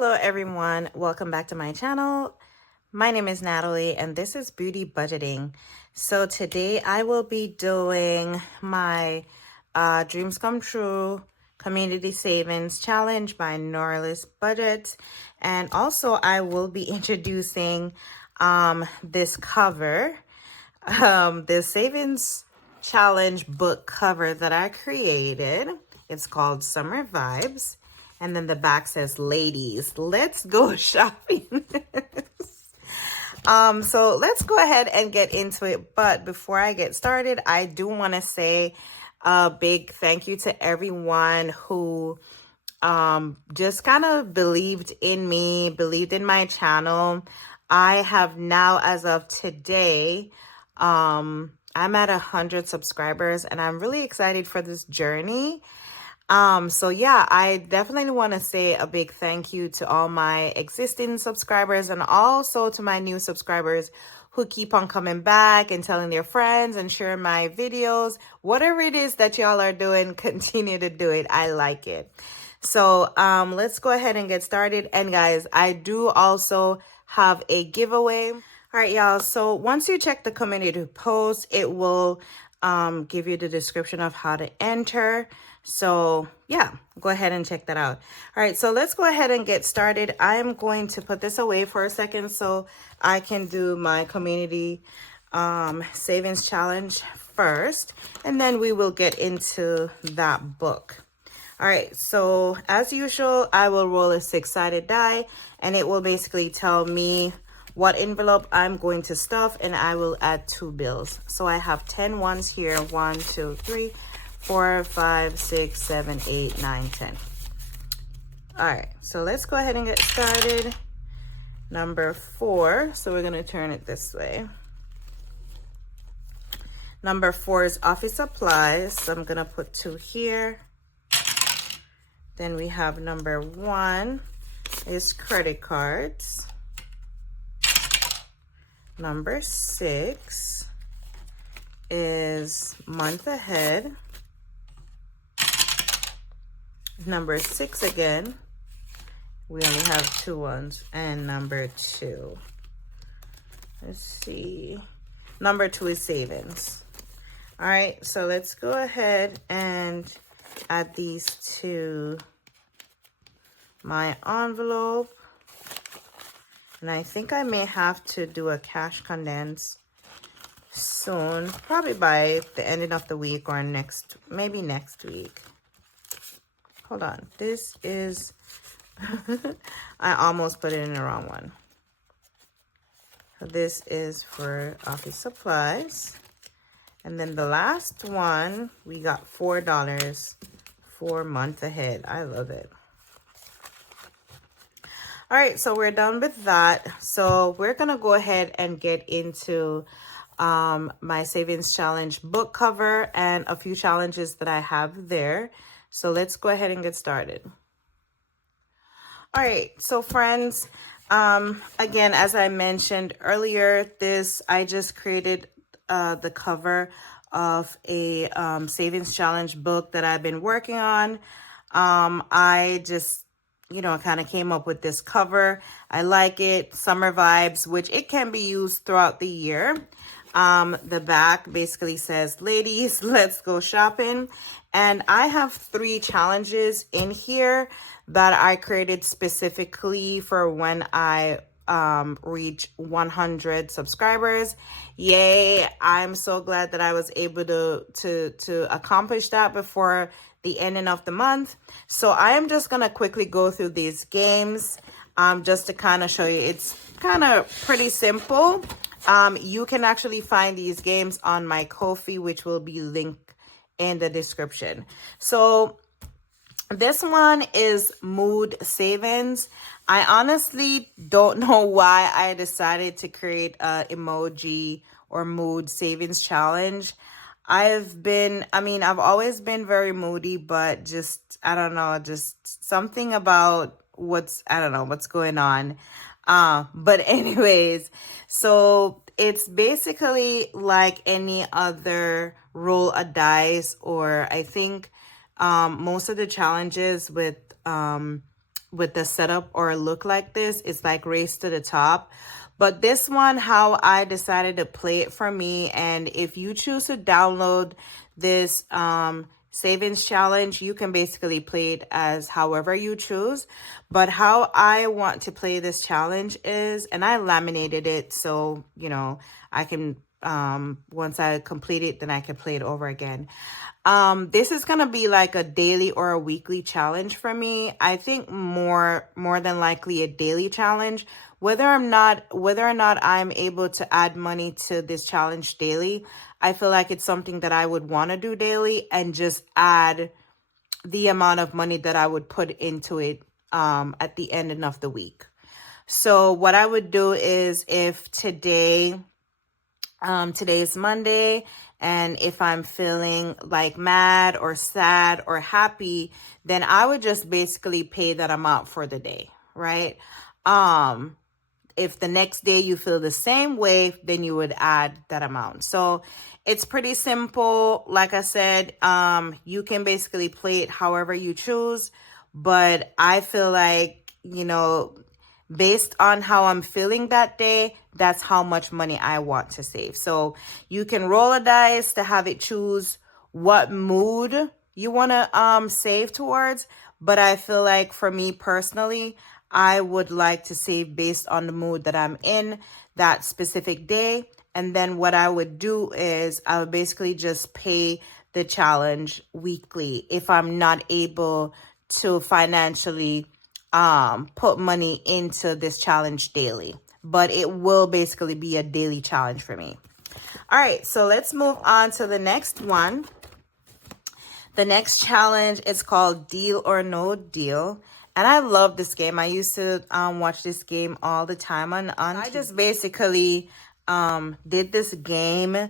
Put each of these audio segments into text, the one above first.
Hello everyone, welcome back to my channel. My name is Natalie and this is Beauty Budgeting. So today I will be doing my Dreams Come True Community Savings Challenge by Norlis Budget. And also I will be introducing this cover, the Savings Challenge book cover that I created. It's called Summer Vibes. And then the back says, ladies, let's go shopping. So let's go ahead and get into it. But before I get started, I do want to say a big thank you to everyone who just kind of believed in me, believed in my channel. I have now, as of today, I'm at 100 subscribers and I'm really excited for this journey. So yeah, I definitely want to say a big thank you to all my existing subscribers and also to my new subscribers who keep on coming back and telling their friends and sharing my videos. Whatever it is that y'all are doing, continue to do it. I like it. So let's go ahead and get started. And guys, I do also have a giveaway. All right, y'all. So once you check the community post, it will give you the description of how to enter. So yeah, go ahead and check that out. All right, so let's go ahead and get started. I'm going to put this away for a second so I can do my community savings challenge first, and then we will get into that book. All right, so as usual, I will roll a 6-sided die and it will basically tell me what envelope I'm going to stuff, and I will add 2 bills. So I have 10 ones here. 1, 2, 3, 4, 5, 6, 7, 8, 9, 10. All right, so let's go ahead and get started. Number 4, so we're gonna turn it this way. Number 4 is office supplies, so I'm gonna put 2 here. Then we have number 1 is credit cards. Number 6 is month ahead. Number 6 again, we only have 2 ones. And number 2, let's see, number 2 is savings. All right, so let's go ahead and add these to my envelope. And I think I may have to do a cash condense soon, probably by the ending of the week or maybe next week. Hold on, this is, I almost put it in the wrong one. So this is for office supplies. And then the last one, we got $4 for month ahead. I love it. All right, so we're done with that. So we're gonna go ahead and get into my savings challenge book cover and a few challenges that I have there. So let's go ahead and get started. All right, so friends, again, as I mentioned earlier, I just created the cover of a savings challenge book that I've been working on. I just, kind of came up with this cover. I like it, summer vibes, which it can be used throughout the year. The back basically says, ladies, let's go shopping. And I have 3 challenges in here that I created specifically for when I reach 100 subscribers. Yay, I'm so glad that I was able to accomplish that before the ending of the month. So I am just gonna quickly go through these games just to kind of show you. It's kind of pretty simple. You can actually find these games on my Ko-fi, which will be linked in the description. So this one is mood savings. I honestly don't know why I decided to create a emoji or mood savings challenge. I've always been very moody, but just, I don't know, just something about what's going on. But anyways, so it's basically like any other roll a dice, or I think most of the challenges with with the setup or look like this. It's like Race to the Top. But this one, how I decided to play it for me, and if you choose to download this savings challenge, you can basically play it as however you choose. But how I want to play this challenge is, and I laminated it so, you know, I can, once I complete it, then I can play it over again. This is gonna be like a daily or a weekly challenge for me. I think more than likely a daily challenge. Whether or not I'm able to add money to this challenge daily, I feel like it's something that I would want to do daily and just add the amount of money that I would put into it at the end of the week. So what I would do is, if today is Monday, and if I'm feeling like mad or sad or happy, then I would just basically pay that amount for the day, right? If the next day you feel the same way, then you would add that amount. So it's pretty simple. Like I said, you can basically play it however you choose, but I feel like, you know, based on how I'm feeling that day, that's how much money I want to save. So you can roll a dice to have it choose what mood you want to save towards. But I feel like for me personally, I would like to save based on the mood that I'm in that specific day. And then what I would do is I would basically just pay the challenge weekly if I'm not able to financially put money into this challenge daily. But it will basically be a daily challenge for me. All right, so let's move on to the next one. The next challenge is called Deal or No Deal. And I love this game. I used to watch this game all the time on I just basically did this game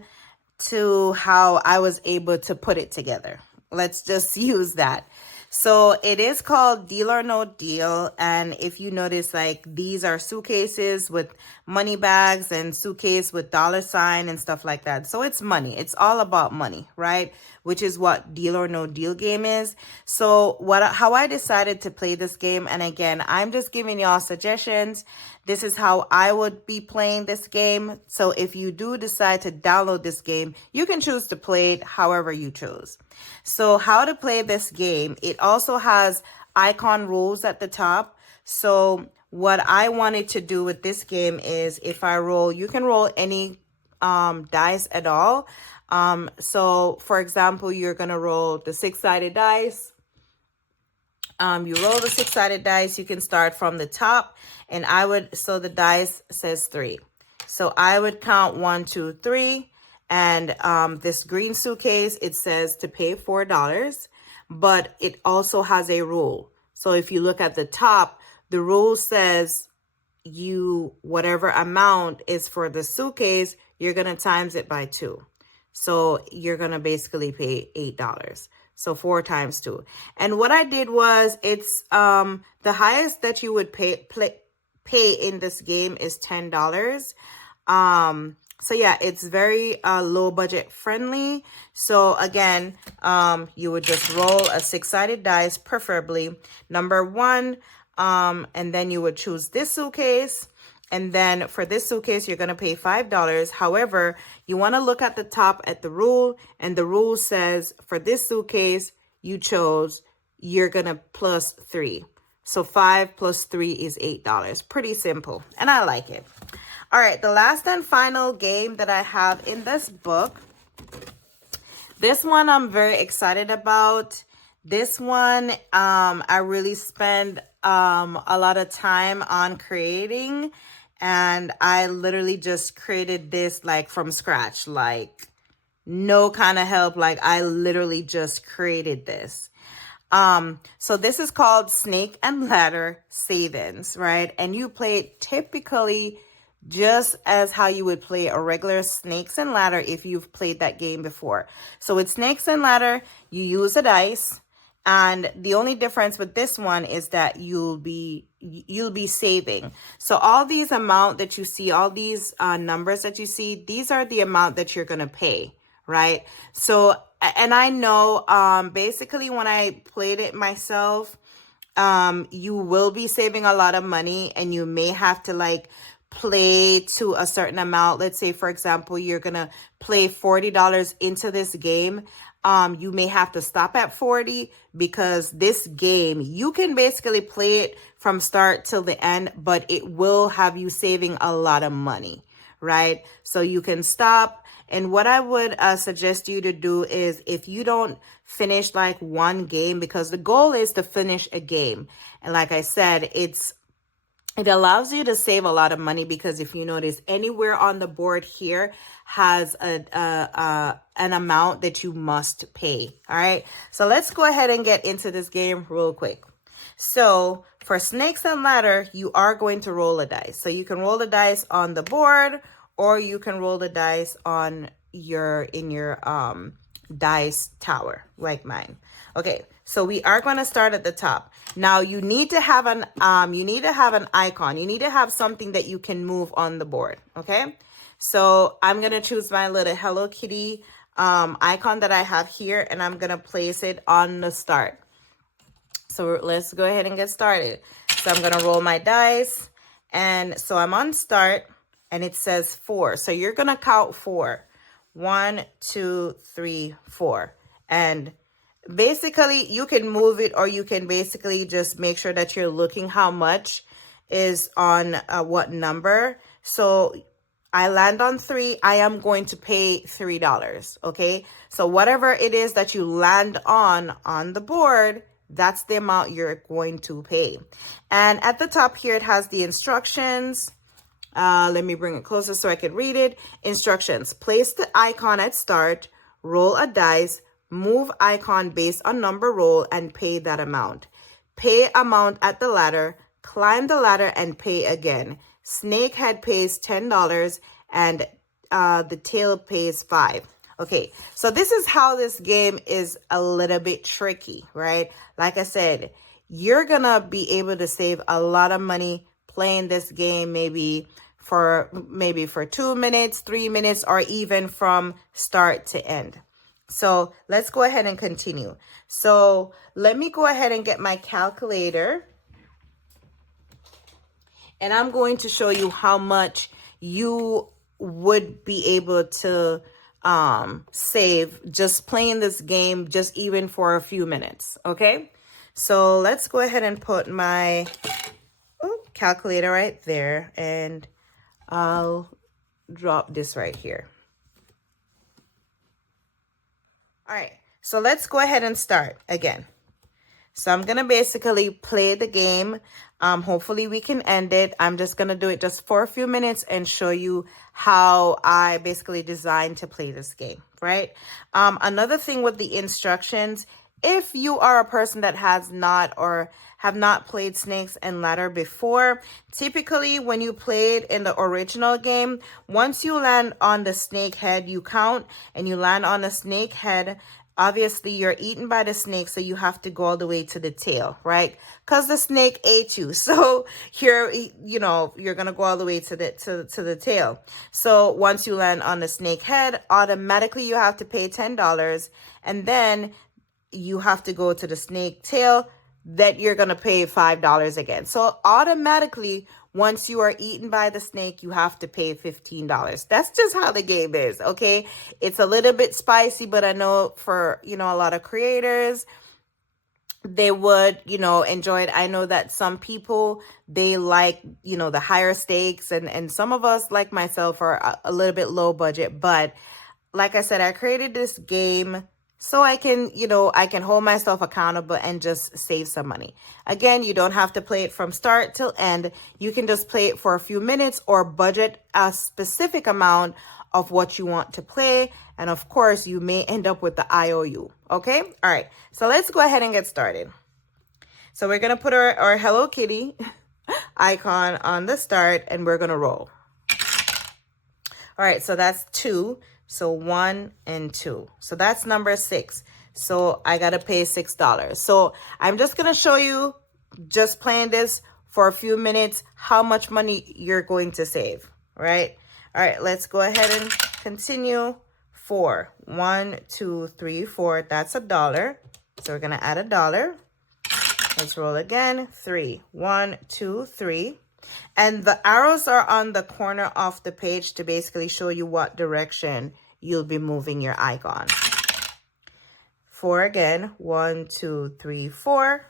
to how I was able to put it together. Let's just use that. So it is called Deal or No Deal. And if you notice, like, these are suitcases with money bags and suitcase with dollar sign and stuff like that. So it's money. It's all about money, right? Which is what Deal or No Deal game is. So how I decided to play this game, and again, I'm just giving y'all suggestions. This is how I would be playing this game. So if you do decide to download this game, you can choose to play it however you choose. So how to play this game, it also has icon rules at the top. So what I wanted to do with this game is, if I roll, you can roll any dice at all. So for example, you're going to roll the 6-sided dice. You roll the 6-sided dice. You can start from the top, and so the dice says 3. So I would count 1, 2, 3. And this green suitcase, it says to pay $4, but it also has a rule. So if you look at the top, the rule says whatever amount is for the suitcase, you're going to times it by 2. So you're going to basically pay $8. So 4 times 2. And what I did was, it's the highest that you would pay in this game is $10. So yeah, it's very low budget friendly. So again, you would just roll a 6-sided dice, preferably number 1. And then you would choose this suitcase. And then for this suitcase, you're going to pay $5. However, you want to look at the top at the rule, and the rule says for this suitcase you chose, you're going to plus 3. So 5 plus 3 is $8. Pretty simple. And I like it. All right, the last and final game that I have in this book. This one I'm very excited about. This one, I really spend a lot of time on creating. And I literally just created this like from scratch, like no kind of help. Like I literally just created this. So this is called Snake and Ladder Savings, right? And you play it typically just as how you would play a regular Snakes and Ladder if you've played that game before. So with Snakes and Ladder, you use a dice. And the only difference with this one is that you'll be saving. So all these amount that you see, all these numbers that you see, these are the amount that you're going to pay, right? So, and I know basically when I played it myself, you will be saving a lot of money, and you may have to like play to a certain amount. Let's say, for example, you're gonna play $40 into this game. You may have to stop at 40 because this game, you can basically play it from start till the end, but it will have you saving a lot of money, right? So you can stop. And what I would suggest you to do is, if you don't finish like one game, because the goal is to finish a game. And like I said, it allows you to save a lot of money, because if you notice, anywhere on the board here has an amount that you must pay. All right. So let's go ahead and get into this game real quick. So for snakes and ladder, you are going to roll a dice. So you can roll the dice on the board, or you can roll the dice on your dice tower like mine. Okay, so we are going to start at the top. Now you need to have an icon. You need to have something that you can move on the board. Okay, so I'm going to choose my little Hello Kitty icon that I have here, and I'm going to place it on the start. So let's go ahead and get started. So I'm going to roll my dice, and so I'm on start, and it says 4. So you're going to count 4. 1, 2, 3, 4. And basically you can move it, or you can basically just make sure that you're looking how much is on what number. So I land on 3. I am going to pay $3. Okay. So whatever it is that you land on the board, that's the amount you're going to pay. And at the top here, it has the instructions. Let me bring it closer so I can read it. Instructions: place the icon at start, roll a dice, move icon based on number roll, and pay that amount. Pay amount at the ladder, climb the ladder, and pay again. Snakehead pays $10, and the tail pays $5. Okay, so this is how this game is a little bit tricky, right? Like I said, you're gonna be able to save a lot of money playing this game, maybe for 2 minutes, 3 minutes, or even from start to end. So let's go ahead and continue. So let me go ahead and get my calculator, and I'm going to show you how much you would be able to save just playing this game, just even for a few minutes. Okay, so let's go ahead and put my calculator right there, and I'll drop this right here. All right, so let's go ahead and start again. So I'm gonna basically play the game. Hopefully we can end it. I'm just gonna do it just for a few minutes and show you how I basically designed to play this game, right? Another thing with the instructions, if you are a person that has not or have not played Snakes and Ladder before, typically when you played in the original game, once you land on the snake head, you count, and you land on the snake head, obviously you're eaten by the snake, so you have to go all the way to the tail, right? Because the snake ate you. So here, you're going to go all the way to the tail. So once you land on the snake head, automatically you have to pay $10, and then you have to go to the snake tail, that you're going to pay $5 again. So automatically, once you are eaten by the snake, you have to pay $15. That's just how the game is, okay? It's a little bit spicy, but I know for, a lot of creators, they would, enjoy it. I know that some people, they like, the higher stakes, and some of us, like myself, are a little bit low budget. But like I said, I created this game so I can, I can hold myself accountable and just save some money. Again, you don't have to play it from start till end. You can just play it for a few minutes, or budget a specific amount of what you want to play. And of course, you may end up with the IOU. Okay. All right. So let's go ahead and get started. So we're going to put our Hello Kitty icon on the start, and we're going to roll. All right. So that's 2. So 1 and 2. So that's number 6. So I got to pay $6. So I'm just going to show you, just playing this for a few minutes, how much money you're going to save. Right? All right, let's go ahead and continue. 4. 1, 2, 3, 4. That's $1. So we're going to add $1. Let's roll again. 3. 1, 2, 3. And the arrows are on the corner of the page to basically show you what direction you'll be moving your icon. 4 again. 1, 2, 3, 4.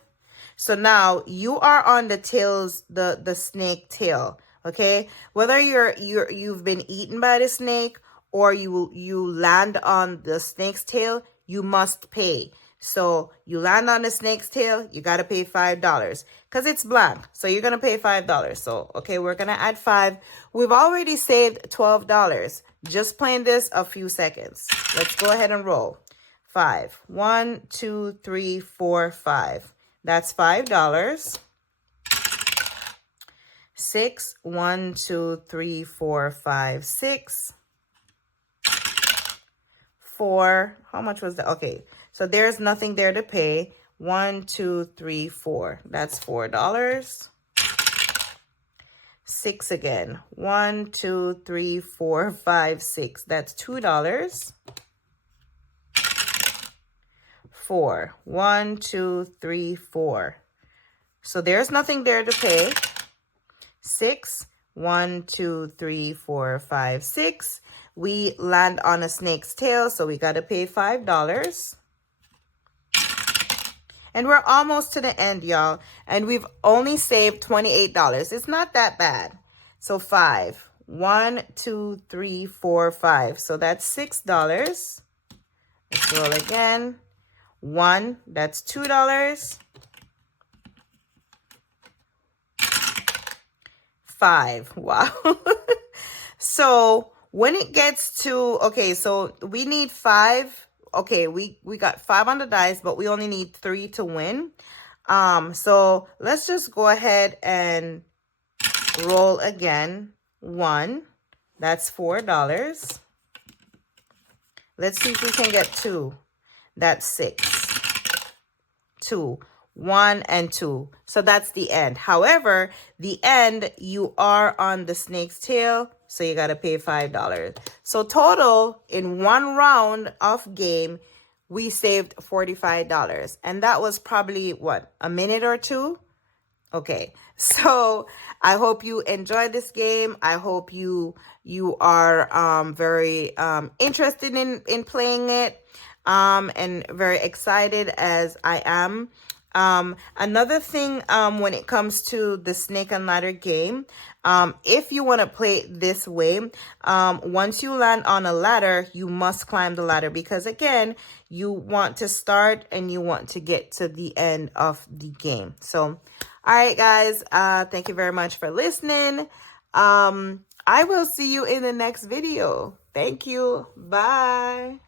So now you are on the tails, the snake tail. Okay, whether you've been eaten by the snake or you land on the snake's tail, you must pay. So you land on the snake's tail, you got to pay $5 because it's blank. So you're going to pay $5. So, okay, we're going to add 5. We've already saved $12 just playing this a few seconds. Let's go ahead and roll. 5. 1, 2, 3, 4, 5. That's $5. 6. 1, 2, 3, 4, 5, 6. 4. How much was that? Okay, so there's nothing there to pay. 1, 2, 3, 4. That's $4. 6 again. 1, 2, 3, 4, 5, 6. That's $2. 4. 1, 2, 3, 4. So there's nothing there to pay. 6. 1, 2, 3, 4, 5, 6. We land on a snake's tail, so we got to pay $5. And we're almost to the end, y'all. And we've only saved $28. It's not that bad. So 5. 1, 2, 3, 4, 5. So that's $6. Let's roll again. 1. That's $2. 5. Wow. So when it gets to, okay, so we need 5. Okay, we got 5 on the dice, but we only need 3 to win. So let's just go ahead and roll again. 1. That's $4. Let's see if we can get 2. That's 6. 2. 1 and 2. So that's the end. However, the end, you are on the snake's tail, so you got to pay $5. So total, in one round of game, we saved $45. And that was probably, what, a minute or two? Okay, so I hope you enjoyed this game. I hope you are very interested in playing it and very excited as I am. Another thing when it comes to the snake and ladder game, if you want to play it this way, once you land on a ladder, you must climb the ladder because, again, you want to start and you want to get to the end of the game. So, all right, guys, thank you very much for listening. I will see you in the next video. Thank you. Bye.